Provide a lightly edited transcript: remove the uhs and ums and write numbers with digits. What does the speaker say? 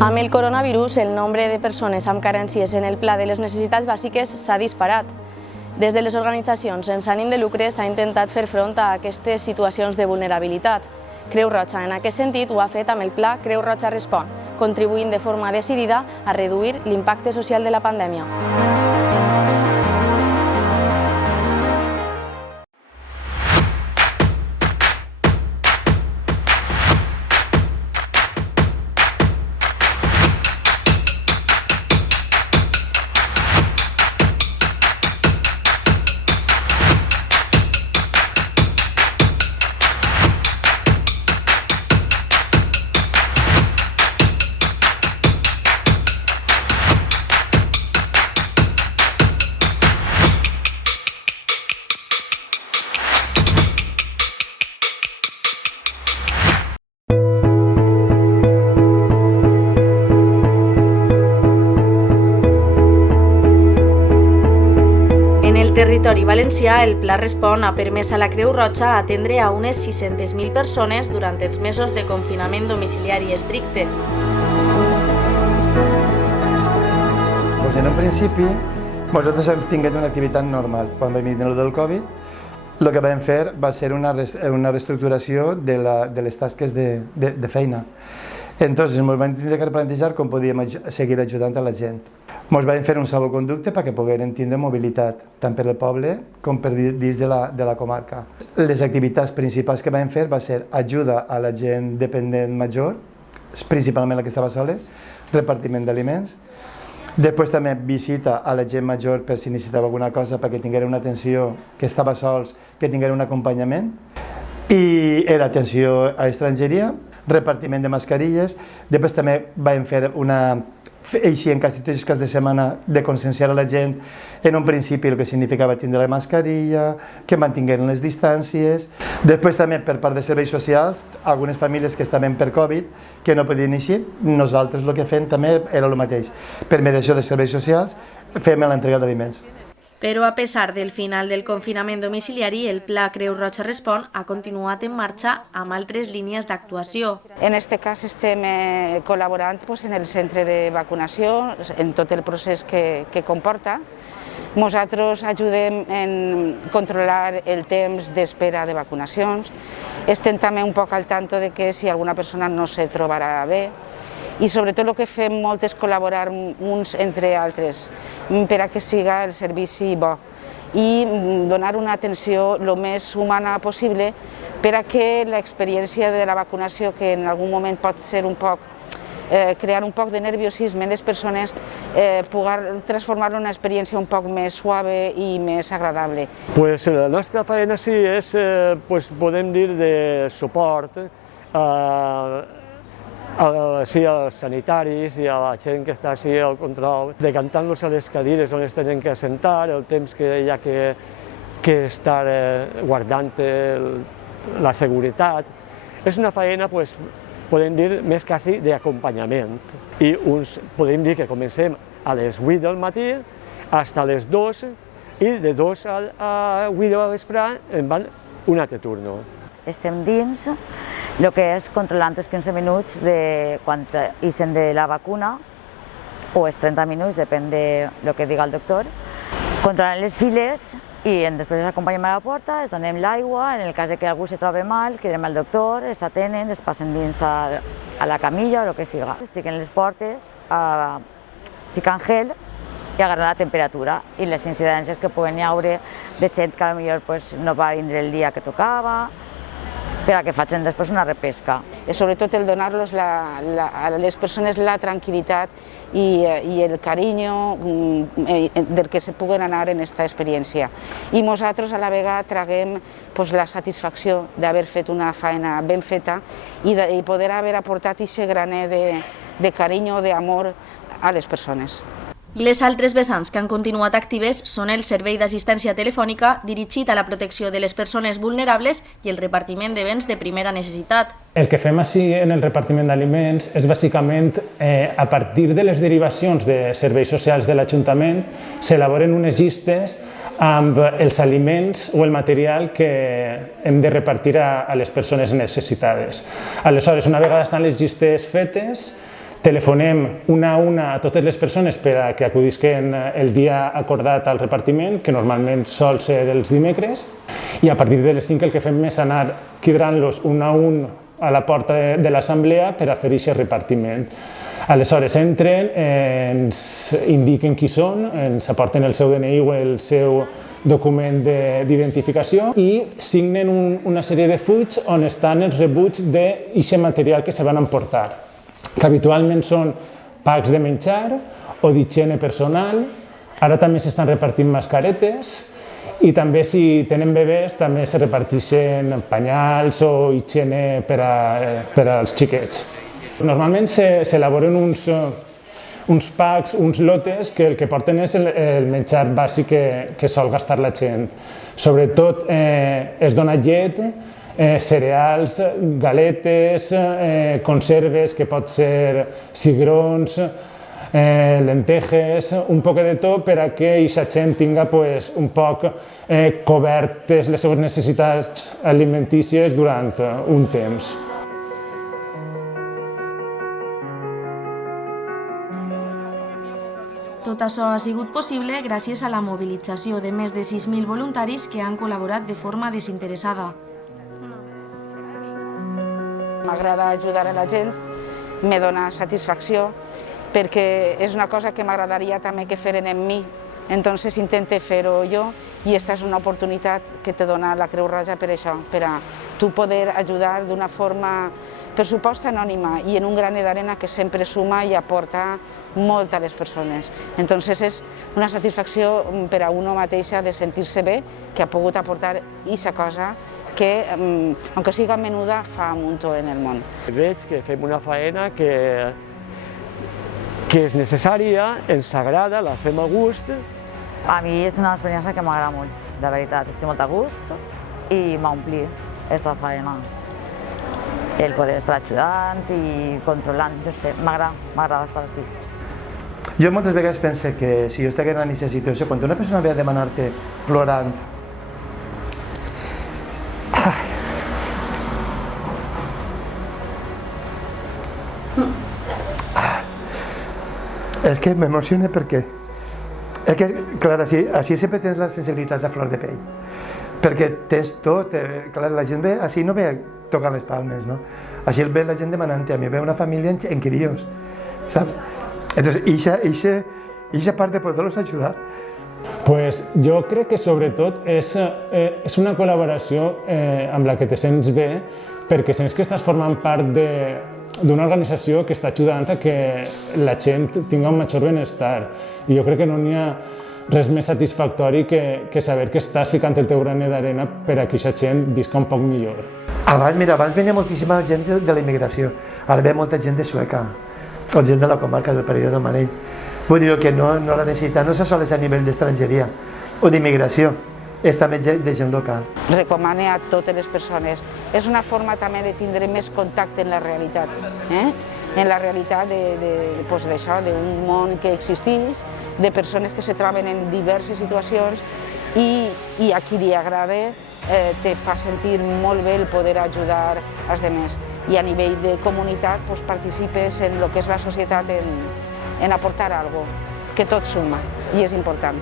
Amb el coronavirus, el nombre de persones amb carències en el pla de les necessitats bàsiques s'ha disparat. Des de les organitzacions sense ànim de lucre s'ha intentat fer front a aquestes situacions de vulnerabilitat. Creu Roja, en aquest sentit, ho ha fet amb el pla Creu Roja Respon, contribuint de forma decidida a reduir l'impacte social de la pandèmia. Territori valencià, el Pla Respon ha permès a la Creu Roja atendre a unes 600.000 persones durant els mesos de confinament domiciliari estricte. En un principi, nosaltres hem tingut una activitat normal. Quan vam venir el del Covid, el que vam fer va ser una reestructuració de les tasques de feina. Entonces, ens vam tenir que plantejar com podíem seguir ajudant a la gent. Ens vam fer un salvoconducte perquè pogueren tindre mobilitat, tant per al poble com per dins de la comarca. Les activitats principals que vam fer va ser ajuda a la gent dependent major, principalment la que estava soles, repartiment d'aliments. Després també visita a la gent major per si necessitava alguna cosa perquè tinguera una atenció, que estava sols, que tinguera un acompanyament. I era atenció a estrangeria, repartiment de mascarilles. Després també vam fer així en quasi tots els caps de setmana de conscienciar a la gent en un principi el que significava tindre la mascarilla, que mantingueren les distàncies. Després també per part de serveis socials, algunes famílies que estaven per Covid, que no podien eixir, nosaltres el que fem també era el mateix. Per mediació de serveis socials fem l'entrega d'aliments. Però a pesar del final del confinament domiciliari, el Pla Creu Roja Respon ha continuat en marxa amb altres línies d'actuació. En aquest cas estem col·laborant en el centre de vacunació, en tot el procés que comporta. Nosaltres ajudem en controlar el temps d'espera de vacunacions. Estem també un poc al tanto de que si alguna persona no se trobarà bé. I sobretot el que fem molt és col·laborar uns entre altres per a que siga el servici bo i donar una atenció el més humana possible per a que l'experiència de la vacunació, que en algun moment pot ser crear un poc de nerviosisme en les persones, pugui transformar-lo en una experiència un poc més suave i més agradable. La nostra feina sí és, podem dir, de suport als sanitaris i a la gent que està al control, decantant-los a les cadires on es tenen que assentar, el temps que hi ha que estar guardant la seguretat. És una feina, podem dir, més quasi d'acompanyament. I podem dir que comencem a les 8 del matí fins a les 2 i de 2 a 8 de la vesprada en van un altre turno. Estem dins el que és controlant els 15 minuts de quan ixen de la vacuna, o els 30 minuts, depèn del que diga el doctor. Controlant les files i després els acompanyem a la porta, els donem l'aigua, en el cas que algú se trobi mal, cridem al doctor, els atenen, els passen dins a la camilla o el que siga. Es fiquen les portes, fiquen gel i agarren la temperatura i les incidències que poden haver de gent que potser no va vindre el dia que tocava, per a que facin després una repesca. Sobretot el donar-los a les persones la tranquil·litat i el carinyo del que se puguen anar en aquesta experiència. I nosaltres a la vegada traguem la satisfacció d'haver fet una feina ben feta i poder haver aportat aquest graner de carinyo, d'amor a les persones. Les altres vessants que han continuat actives són el servei d'assistència telefònica dirigit a la protecció de les persones vulnerables i el repartiment de béns de primera necessitat. El que fem així en el repartiment d'aliments és bàsicament a partir de les derivacions de serveis socials de l'Ajuntament s'elaboren unes llistes amb els aliments o el material que hem de repartir a les persones necessitades. Aleshores, una vegada estan les llistes fetes, telefonem una a una a totes les persones per a que acudisquen el dia acordat al repartiment, que normalment sol ser els dimecres, i a partir de les 5 el que fem és anar cridant-los un a un a la porta de l'assemblea per a fer aquest repartiment. Aleshores entren, ens indiquen qui són, ens aporten el seu DNI o el seu document d'identificació i signen una sèrie de fulls on estan els rebuts d'aquest material que se van emportar, que habitualment són packs de menjar o d'higiene personal. Ara també s'estan repartint mascaretes i també, si tenen bebès, també se reparteixen penyals o higiene per als xiquets. Normalment s'elaboren uns packs, uns lotes, que el que porten és el menjar bàsic que sol gastar la gent. Sobretot es dona llet, cereals, galetes, conserves, que pot ser cigrons, lentejes, un poc de tot per a que aquesta gent tinga un poc cobertes les seves necessitats alimentícies durant un temps. Tot això ha sigut possible gràcies a la mobilització de més de 6.000 voluntaris que han col·laborat de forma desinteressada. M'agrada ajudar a la gent, me dona satisfacció, perquè és una cosa que m'agradaria també que feren en mi. Entonces intente fer-ho jo i aquesta és una oportunitat que te dona la Creu Roja per això, per a tu poder ajudar d'una forma, per supost, anònima i en un granet d'arena que sempre suma i aporta molt a les persones. Entonces és una satisfacció per a una mateixa de sentir-se bé que ha pogut aportar aquesta cosa que, aunque siga menuda, fa un muntó en el món. Veig que fem una faena que és necessària, ens agrada, la fem a gust. A mi és una experiència que m'agrada molt, de veritat. Estic molt a gust i m'ompli aquesta feina. El poder estar ajudant i controlant, jo sé, m'agrada estar així. Jo moltes vegades pense que si jo estigués en aquesta situació, quan una persona ve a demanar-te plorant, és que m'emociona perquè és que, clar, així sempre tens la sensibilitat de flor de pell, perquè tens tot, clar, la gent ve, així no ve tocant les palmes, no? Així ve la gent demanant-te, a mi ve una família en crios, saps? Entonces, eixa part de poder-los ajudar. Pues jo crec que sobretot és una col·laboració amb la que te sents bé, perquè sents que estàs formant part d'una organització que està ajudant a que la gent tingui un major benestar. I jo crec que no n'hi ha res més satisfactori que saber que estàs ficant el teu granet d'arena per a que aquesta gent visca un poc millor. Abans venia moltíssima gent de la immigració, ara ve molta gent de Sueca, o gent de la comarca del període del Manell. Vull dir que no la necessitat no se sols a nivell d'estrangeria o d'immigració, és també de gent local. Recomane a totes les persones. És una forma també de tindre més contacte en la realitat, en la realitat d'això, d'un món que existeix, de persones que se troben en diverses situacions i a qui li agrada te fa sentir molt bé el poder ajudar als altres. I a nivell de comunitat participes en el que és la societat, en aportar alguna cosa, que tot suma i és important.